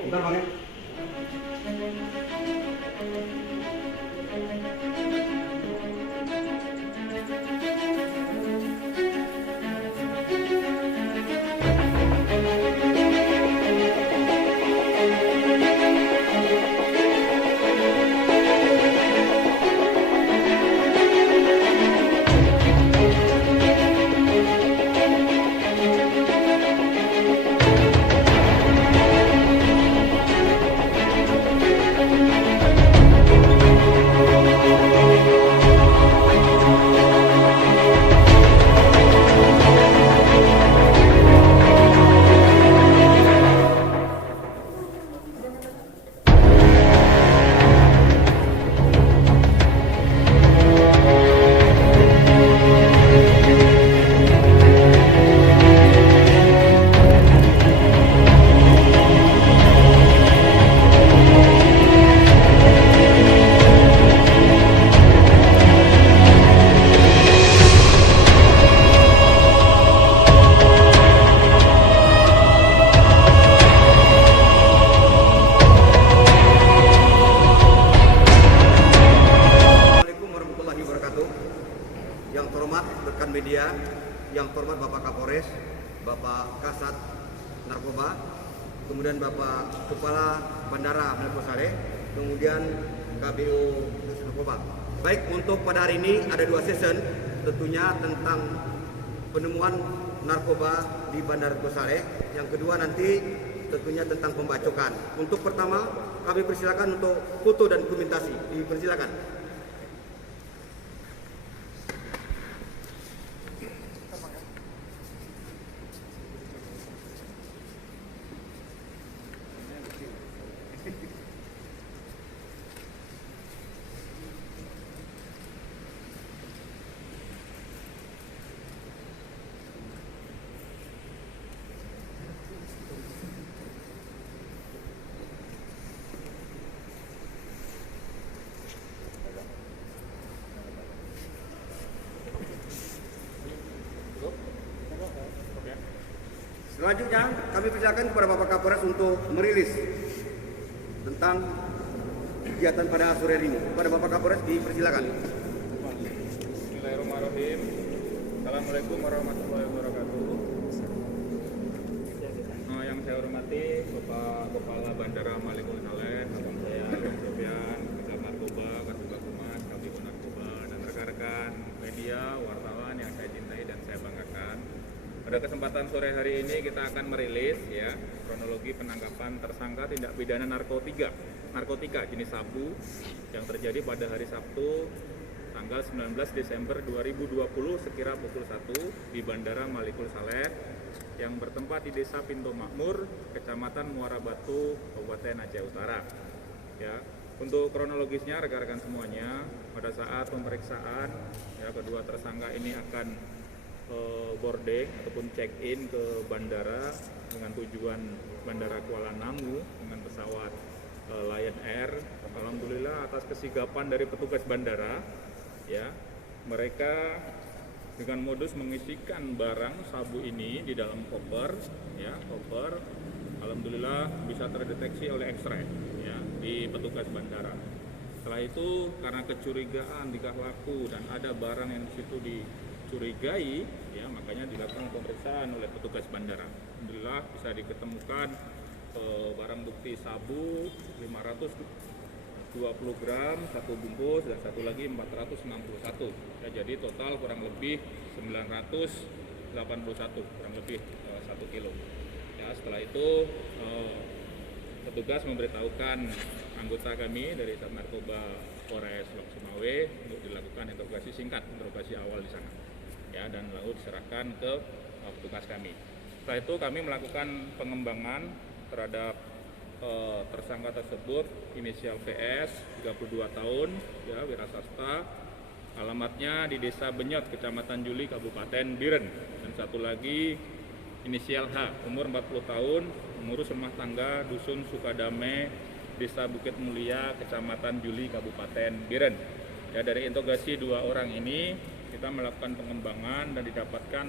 Bentar Bang ya. Yang terhormat rekan media, yang terhormat Bapak Kapolres, Bapak Kasat Narkoba, kemudian Bapak Kepala Bandara Malikul Saleh, kemudian KBU Narkoba. Baik, untuk pada hari ini ada 2 session, tentunya tentang penemuan narkoba di Bandara Malikul Saleh. Yang kedua nanti tentunya tentang pembacokan. Untuk pertama, kami persilakan untuk foto dan dokumentasi. Dipersilakan. Selanjutnya kami persilakan kepada Bapak Kapolres untuk merilis tentang kegiatan pada sore hari ini. Kepada Bapak Kapolres dipersilakan. Bismillahirrahmanirrahim. Assalamualaikum warahmatullahi wabarakatuh. Yang saya hormati Bapak Kepala Bandara Malikul Saleh, abang saya Bang Sofyan, Kasat Narkoba, Kasubag Humas, KBU Narkoba, dan rekan-rekan media, wartawan yang saya cintai dan saya banggakan. Pada kesempatan sore hari ini kita akan merilis ya kronologi penangkapan tersangka tindak pidana narkotika jenis sabu yang terjadi pada hari Sabtu tanggal 19 Desember 2020 sekira pukul 1 di Bandara Malikul Saleh yang bertempat di Desa Pintu Makmur, Kecamatan Muara Batu, Kabupaten Aceh Utara. Ya, untuk kronologisnya rekan-rekan semuanya, pada saat pemeriksaan ya kedua tersangka ini akan boarding ataupun check-in ke bandara dengan tujuan Bandara Kuala Namu dengan pesawat Lion Air. Alhamdulillah atas kesigapan dari petugas bandara ya, mereka dengan modus mengisikan barang sabu ini di dalam koper ya, koper alhamdulillah bisa terdeteksi oleh X-ray ya di petugas bandara. Setelah itu karena kecurigaan tingkah laku dan ada barang yang di situ dicurigai ya, makanya dilakukan pemeriksaan oleh petugas bandara. Alhamdulillah bisa diketemukan barang bukti sabu 520 gram, 1 bungkus dan satu lagi 461 ya, jadi total kurang lebih 981, kurang lebih 1 kilo ya. Setelah itu petugas memberitahukan anggota kami dari Sat Narkoba Polres Lok Sumawe untuk dilakukan interogasi singkat, interogasi awal di sana ya, dan lalu diserahkan ke petugas kami. Setelah itu kami melakukan pengembangan terhadap tersangka tersebut, inisial VS 32 tahun ya, wira swasta, alamatnya di Desa Benyot, Kecamatan Juli, Kabupaten Biren, dan satu lagi inisial H, umur 40 tahun, pengurus rumah tangga Dusun Sukadame, Desa Bukit Mulia, Kecamatan Juli, Kabupaten Biren. Ya, dari interogasi 2 orang ini kita melakukan pengembangan dan didapatkan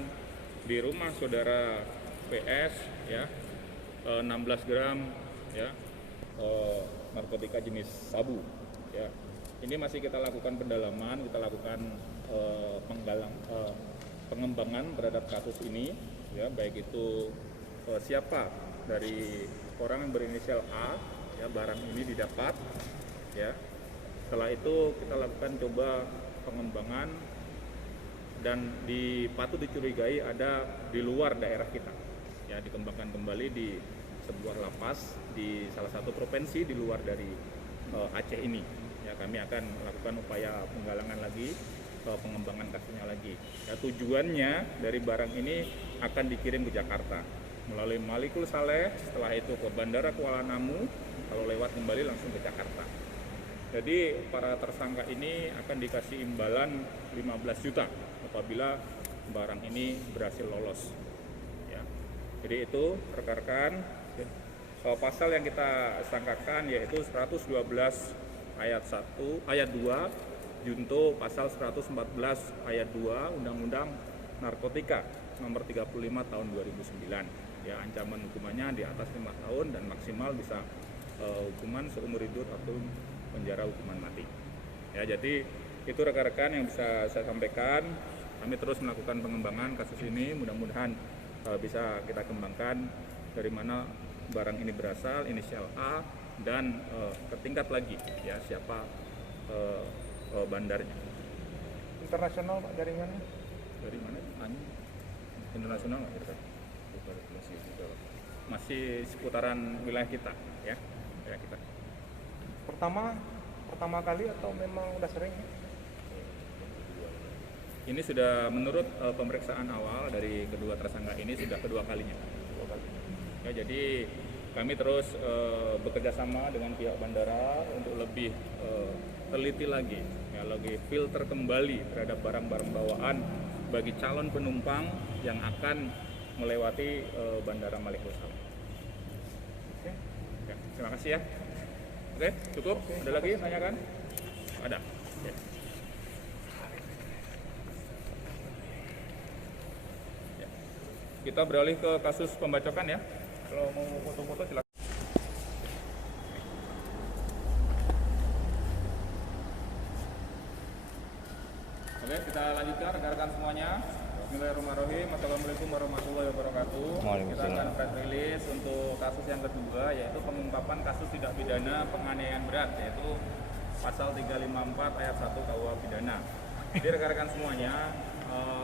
di rumah saudara PS ya 16 gram ya, narkotika jenis sabu. Ya, ini masih kita lakukan pendalaman, kita lakukan pengembangan terhadap kasus ini, ya, baik itu siapa dari orang yang berinisial A, ya, barang ini didapat, ya. Setelah itu kita lakukan coba pengembangan dan patut dicurigai ada di luar daerah kita, ya, dikembangkan kembali di sebuah lapas di salah satu provinsi di luar dari Aceh ini. Ya, kami akan melakukan upaya penggalangan lagi, pengembangan kasusnya lagi. Ya, tujuannya dari barang ini akan dikirim ke Jakarta melalui Malikul Saleh, setelah itu ke Bandara Kuala Namu, kalau lewat kembali langsung ke Jakarta. Jadi para tersangka ini akan dikasih imbalan 15 juta apabila barang ini berhasil lolos. Ya. Jadi itu rekan-rekan, pasal yang kita sangkakan yaitu 112 ayat 2 junto pasal 114 ayat 2 Undang-Undang Narkotika nomor 35 tahun 2009. Ya, ancaman hukumannya di atas 5 tahun dan maksimal bisa hukuman seumur hidup atau penjara hukuman mati. Ya, jadi itu rekan-rekan yang bisa saya sampaikan. Kami terus melakukan pengembangan kasus ini, mudah-mudahan bisa kita kembangkan dari mana barang ini berasal, inisial A, dan ke tingkat lagi, ya, siapa bandarnya. Internasional Pak jaringannya? Dari mana? Internasional nggak kira-kira? Masih seputaran wilayah kita, ya, wilayah kita. Pertama kali atau memang udah sering? Ini sudah menurut pemeriksaan awal dari kedua tersangka ini sudah kedua kalinya. Ya, jadi kami terus bekerja sama dengan pihak bandara untuk lebih teliti lagi, ya, lebih filter kembali terhadap barang-barang bawaan bagi calon penumpang yang akan melewati Bandara Malikul Saleh. Oke. Ya, terima kasih ya. Oke, cukup. Ada lagi tanyakan? Ada. Oke. Ya. Kita beralih ke kasus pembacokan ya. Kalau mau foto-foto silakan. Oke, kita lanjutkan rekan-rekan semuanya. Bismillahirrahmanirrahim. Assalamualaikum warahmatullahi wabarakatuh. Kita akan press release untuk kasus yang kedua, yaitu pengungkapan kasus tindak pidana penganiayaan berat, yaitu pasal 354 ayat 1 KUH pidana. Jadi rekan-rekan semuanya,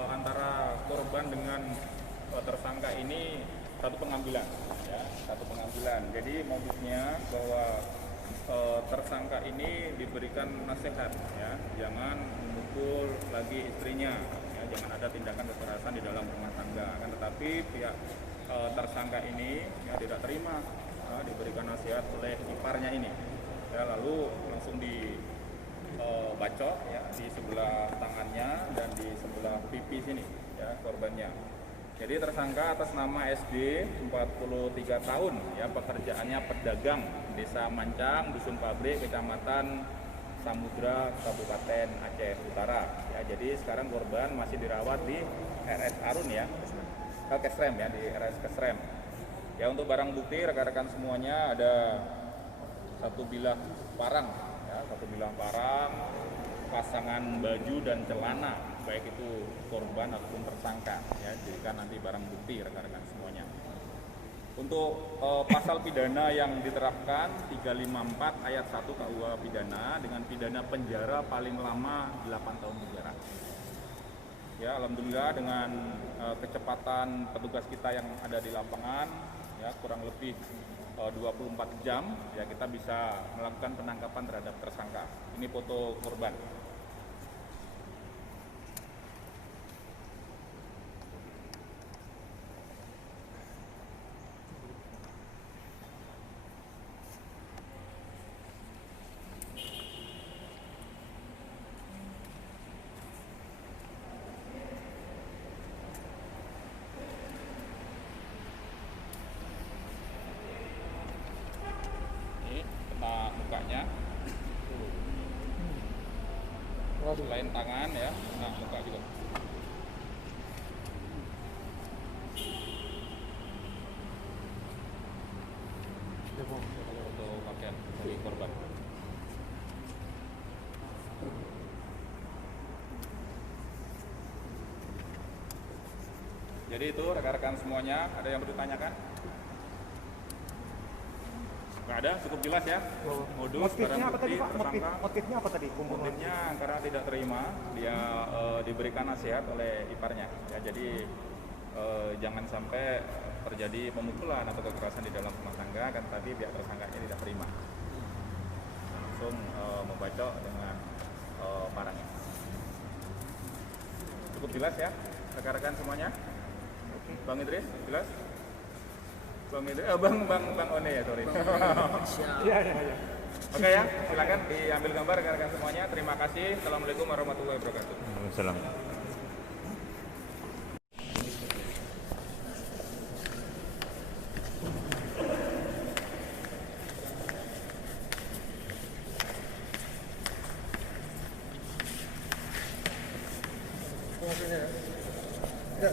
antara korban dengan tersangka ini satu pengambilan, ya, satu pengambilan. Jadi modusnya bahwa tersangka ini diberikan nasihat, ya, jangan memukul lagi istrinya, ya, jangan ada tindakan kekerasan di dalam rumah tangga. Kan tetapi pihak tersangka ini, ya, tidak terima diberikan nasihat oleh iparnya ini, ya, lalu langsung dibacok, ya, di sebelah tangannya dan di sebelah pipi sini, ya, korbannya. Jadi tersangka atas nama SD 43 tahun, ya, pekerjaannya pedagang Desa Mancang, Dusun Pabrik, Kecamatan Samudra, Kabupaten Aceh Utara. Ya, jadi sekarang korban masih dirawat di RS Arun, ya, Kesrem, ya, di RS Kesrem. Ya, untuk barang bukti rekan-rekan semuanya ada satu bilah parang, ya, satu bilah parang, pasangan baju dan celana, baik itu korban ataupun tersangka, ya, jadikan nanti barang bukti rekan-rekan semuanya. Untuk pasal pidana yang diterapkan 354 ayat 1 KUH pidana dengan pidana penjara paling lama 8 tahun penjara. Ya, alhamdulillah dengan kecepatan petugas kita yang ada di lapangan, ya, kurang lebih 24 jam, ya, kita bisa melakukan penangkapan terhadap tersangka. Ini foto korban. Mukanya selain tangan, ya, nah, muka juga. untuk pakaian dari korban. Jadi itu rekan-rekan semuanya, ada yang bertanyakan? Nggak ada, cukup jelas ya. Modus, barang Motifnya apa tadi bukti, Pak? tersangka. Motifnya apa tadi? Pembunuhan. Motifnya karena tidak terima, dia diberikan nasihat oleh iparnya. Ya, jadi jangan sampai terjadi pemukulan atau kekerasan di dalam rumah tangga, kan tadi pihak tersangkanya tidak terima. Langsung membacok dengan parangnya. Cukup jelas ya, rekan-rekan semuanya. Bang Idris, jelas? Bang Idris, Bang One ya, sorry. Iya, iya, iya. Oke ya, silakan diambil gambar rekan-rekan semuanya. Terima kasih. Assalamualaikum warahmatullahi wabarakatuh. Waalaikumsalam. Ya.